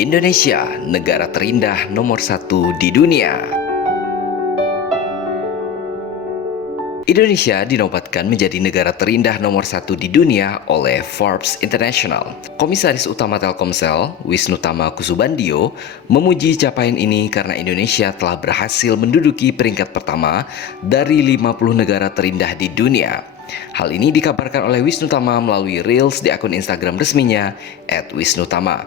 Indonesia, negara terindah nomor 1 di dunia. Indonesia dinobatkan menjadi negara terindah nomor 1 di dunia oleh Forbes International. Komisaris Utama Telkomsel, Wisnutama Kusubandio, memuji capaian ini karena Indonesia telah berhasil menduduki peringkat pertama dari 50 negara terindah di dunia. Hal ini dikabarkan oleh Wisnutama melalui Reels di akun Instagram resminya @wisnutama.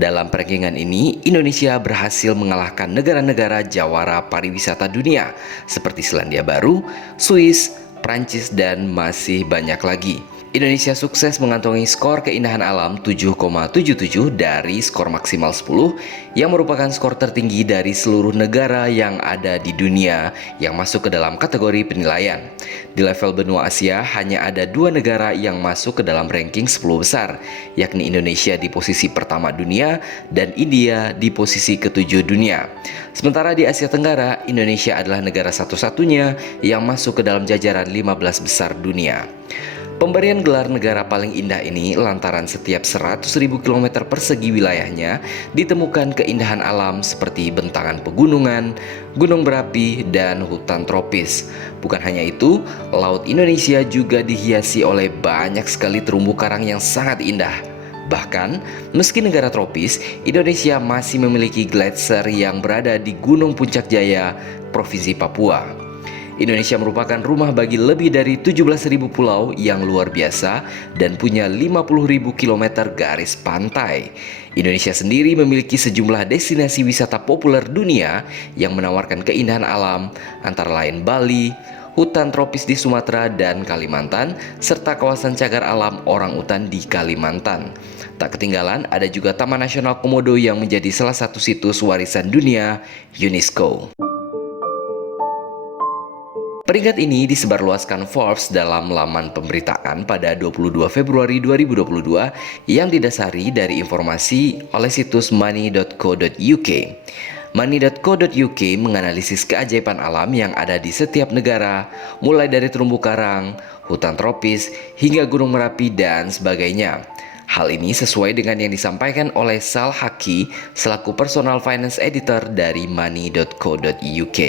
Dalam rankingan ini, Indonesia berhasil mengalahkan negara-negara jawara pariwisata dunia seperti Selandia Baru, Swiss, Prancis, dan masih banyak lagi. Indonesia sukses mengantongi skor keindahan alam 7,77 dari skor maksimal 10 yang merupakan skor tertinggi dari seluruh negara yang ada di dunia yang masuk ke dalam kategori penilaian. Di level benua Asia hanya ada 2 negara yang masuk ke dalam ranking 10 besar, yakni Indonesia di posisi pertama dunia dan India di posisi ke-7 dunia. Sementara di Asia Tenggara, Indonesia adalah negara satu-satunya yang masuk ke dalam jajaran 15 besar dunia. Pemberian gelar negara paling indah ini lantaran setiap 100.000 km persegi wilayahnya ditemukan keindahan alam seperti bentangan pegunungan, gunung berapi, dan hutan tropis. Bukan hanya itu, laut Indonesia juga dihiasi oleh banyak sekali terumbu karang yang sangat indah. Bahkan, meski negara tropis, Indonesia masih memiliki gletser yang berada di Gunung Puncak Jaya, Provinsi Papua. Indonesia merupakan rumah bagi lebih dari 17.000 pulau yang luar biasa dan punya 50.000 km garis pantai. Indonesia sendiri memiliki sejumlah destinasi wisata populer dunia yang menawarkan keindahan alam, antara lain Bali, hutan tropis di Sumatera dan Kalimantan, serta kawasan cagar alam orangutan di Kalimantan. Tak ketinggalan, ada juga Taman Nasional Komodo yang menjadi salah satu situs warisan dunia UNESCO. Peringkat ini disebarluaskan Forbes dalam laman pemberitaan pada 22 Februari 2022 yang didasari dari informasi oleh situs money.co.uk. Money.co.uk menganalisis keajaiban alam yang ada di setiap negara, mulai dari terumbu karang, hutan tropis, hingga gunung Merapi dan sebagainya. Hal ini sesuai dengan yang disampaikan oleh Sal Haki selaku personal finance editor dari money.co.uk.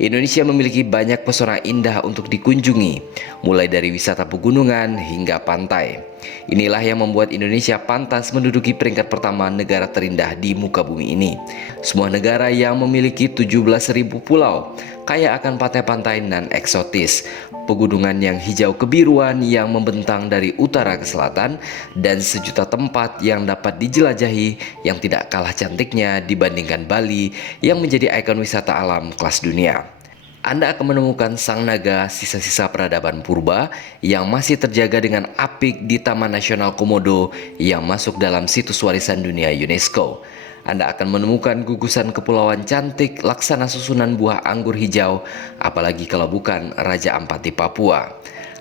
Indonesia memiliki banyak pesona indah untuk dikunjungi, mulai dari wisata pegunungan hingga pantai. Inilah yang membuat Indonesia pantas menduduki peringkat pertama negara terindah di muka bumi ini. Semua negara yang memiliki 17.000 pulau, kaya akan pantai-pantai nan eksotis, pegunungan yang hijau kebiruan yang membentang dari utara ke selatan, dan sejuta tempat yang dapat dijelajahi yang tidak kalah cantiknya dibandingkan Bali yang menjadi ikon wisata alam kelas dunia. Anda akan menemukan sang naga sisa-sisa peradaban purba yang masih terjaga dengan apik di Taman Nasional Komodo yang masuk dalam situs warisan dunia UNESCO. Anda akan menemukan gugusan kepulauan cantik laksana susunan buah anggur hijau, apalagi kalau bukan Raja Ampat di Papua.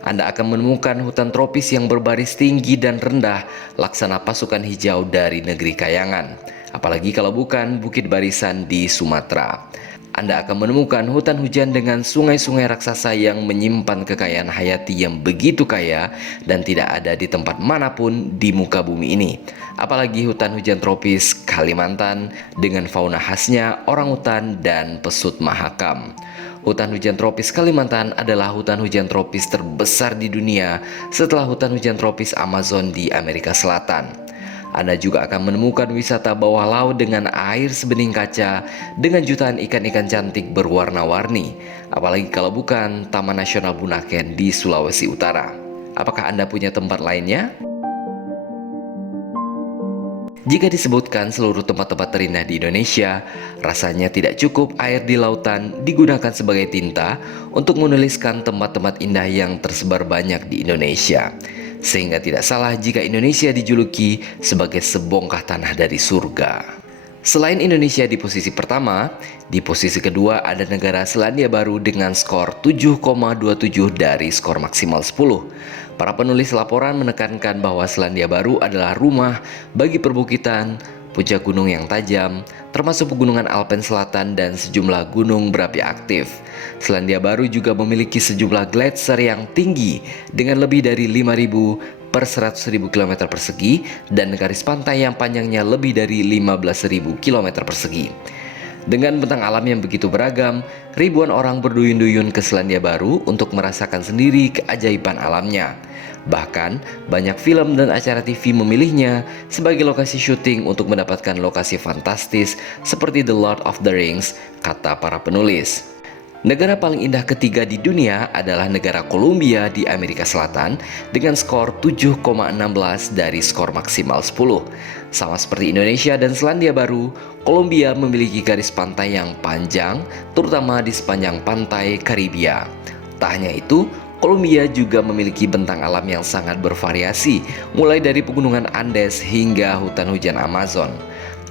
Anda akan menemukan hutan tropis yang berbaris tinggi dan rendah laksana pasukan hijau dari negeri Kayangan, apalagi kalau bukan Bukit Barisan di Sumatera. Anda akan menemukan hutan hujan dengan sungai-sungai raksasa yang menyimpan kekayaan hayati yang begitu kaya dan tidak ada di tempat manapun di muka bumi ini. Apalagi hutan hujan tropis Kalimantan dengan fauna khasnya orangutan dan pesut mahakam. Hutan hujan tropis Kalimantan adalah hutan hujan tropis terbesar di dunia setelah hutan hujan tropis Amazon di Amerika Selatan. Anda juga akan menemukan wisata bawah laut dengan air sebening kaca dengan jutaan ikan-ikan cantik berwarna-warni, apalagi kalau bukan Taman Nasional Bunaken di Sulawesi Utara. Apakah Anda punya tempat lainnya? Jika disebutkan seluruh tempat-tempat terindah di Indonesia, rasanya tidak cukup air di lautan digunakan sebagai tinta untuk menuliskan tempat-tempat indah yang tersebar banyak di Indonesia. Sehingga tidak salah jika Indonesia dijuluki sebagai sebongkah tanah dari surga. Selain Indonesia di posisi pertama, di posisi kedua ada negara Selandia Baru dengan skor 7,27 dari skor maksimal 10. Para penulis laporan menekankan bahwa Selandia Baru adalah rumah bagi perbukitan, puncak gunung yang tajam, termasuk pegunungan Alpen Selatan dan sejumlah gunung berapi aktif. Selandia Baru juga memiliki sejumlah gletser yang tinggi dengan lebih dari 5.000 per 100.000 km persegi dan garis pantai yang panjangnya lebih dari 15.000 km persegi. Dengan bentang alam yang begitu beragam, ribuan orang berduyun-duyun ke Selandia Baru untuk merasakan sendiri keajaiban alamnya. Bahkan, banyak film dan acara TV memilihnya sebagai lokasi syuting untuk mendapatkan lokasi fantastis seperti The Lord of the Rings, kata para penulis. Negara paling indah ketiga di dunia adalah negara Kolombia di Amerika Selatan dengan skor 7,16 dari skor maksimal 10. Sama seperti Indonesia dan Selandia Baru, Kolombia memiliki garis pantai yang panjang, terutama di sepanjang pantai Karibia. Tak hanya itu, Kolombia juga memiliki bentang alam yang sangat bervariasi, mulai dari pegunungan Andes hingga hutan hujan Amazon.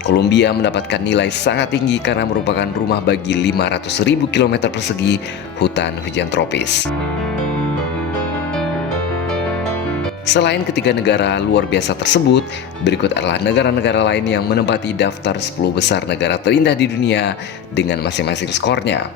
Kolombia mendapatkan nilai sangat tinggi karena merupakan rumah bagi 500.000 km persegi hutan hujan tropis. Selain ketiga negara luar biasa tersebut, berikut adalah negara-negara lain yang menempati daftar 10 besar negara terindah di dunia dengan masing-masing skornya.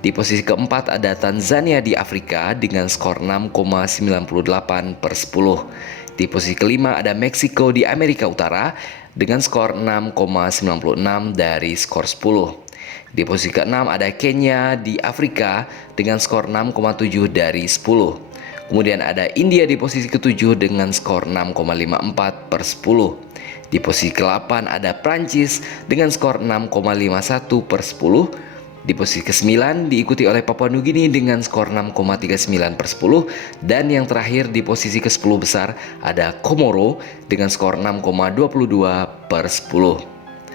Di posisi keempat ada Tanzania di Afrika dengan skor 6,98 per 10. Di posisi kelima ada Meksiko di Amerika Utara dengan skor 6,96 dari skor 10. Di posisi keenam ada Kenya di Afrika dengan skor 6,7 dari 10. Kemudian ada India di posisi ketujuh dengan skor 6,54 per 10. Di posisi ke-8 ada Prancis dengan skor 6,51 per 10. Di posisi ke-9 diikuti oleh Papua Nugini dengan skor 6,39 per 10. Dan yang terakhir di posisi ke-10 besar ada Komoro dengan skor 6,22 per 10.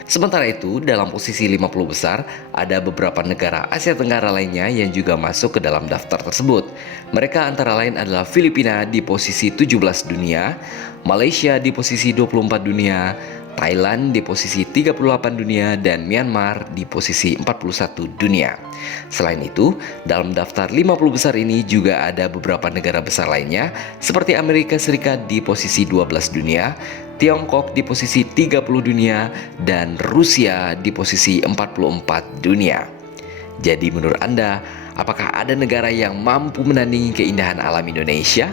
Sementara itu, dalam posisi 50 besar, ada beberapa negara Asia Tenggara lainnya yang juga masuk ke dalam daftar tersebut. Mereka antara lain adalah Filipina di posisi 17 dunia, Malaysia di posisi 24 dunia, Thailand di posisi 38 dunia, dan Myanmar di posisi 41 dunia. Selain itu, dalam daftar 50 besar ini juga ada beberapa negara besar lainnya, seperti Amerika Serikat di posisi 12 dunia, Tiongkok di posisi 30 dunia, dan Rusia di posisi 44 dunia. Jadi menurut Anda, apakah ada negara yang mampu menandingi keindahan alam Indonesia?